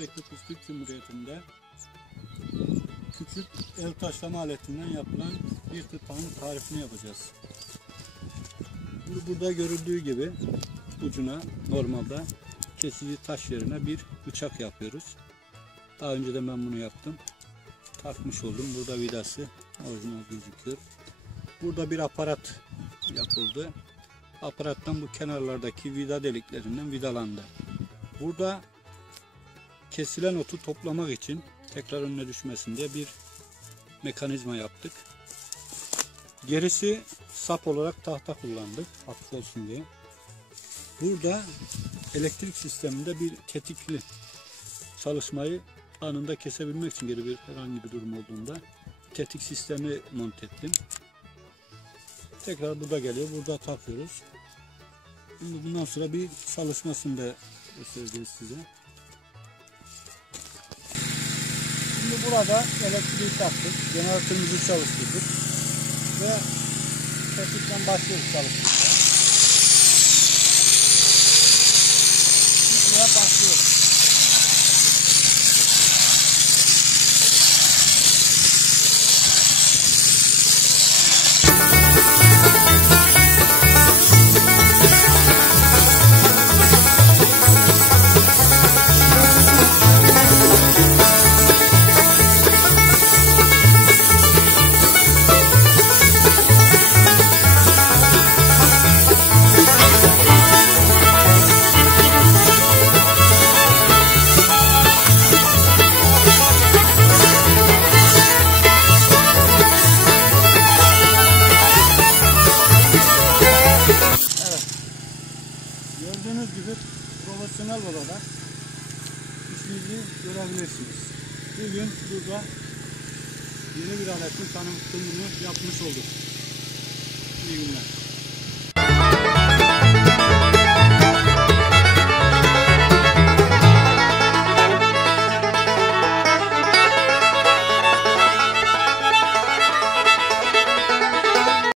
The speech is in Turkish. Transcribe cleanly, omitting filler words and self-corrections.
Sürekli Türk Cumhuriyeti'nde küçük el taşlama aletinden yapılan bir tıpanın tarifini yapacağız. Burada görüldüğü gibi ucuna normalde kesici taş yerine bir bıçak yapıyoruz. Daha önce de ben bunu yaptım. Takmış oldum. Burada vidası orijinal gözüküyor. Burada bir aparat yapıldı. Aparattan bu kenarlardaki vida deliklerinden vidalandı. Burada kesilen otu toplamak için tekrar önüne düşmesin diye bir mekanizma yaptık. Gerisi sap olarak tahta kullandık, hafif olsun diye. Burada elektrik sisteminde bir tetikli çalışmayı anında kesebilmek için geri bir herhangi bir durum olduğunda tetik sistemi monte ettim. Tekrar burada geliyor, burada takıyoruz. Şimdi bundan sonra bir çalışmasını da göstereceğiz size. Şimdi burada elektriği taktık, jeneratörümüzü çalıştırdık ve tetikten başlıyoruz çalıştırmaya. Şimdi başlıyoruz. Gördüğünüz gibi profesyonel olarak işimizi görebilirsiniz. Bugün burada yeni bir aletin tanıtımını yapmış olduk. İyi günler.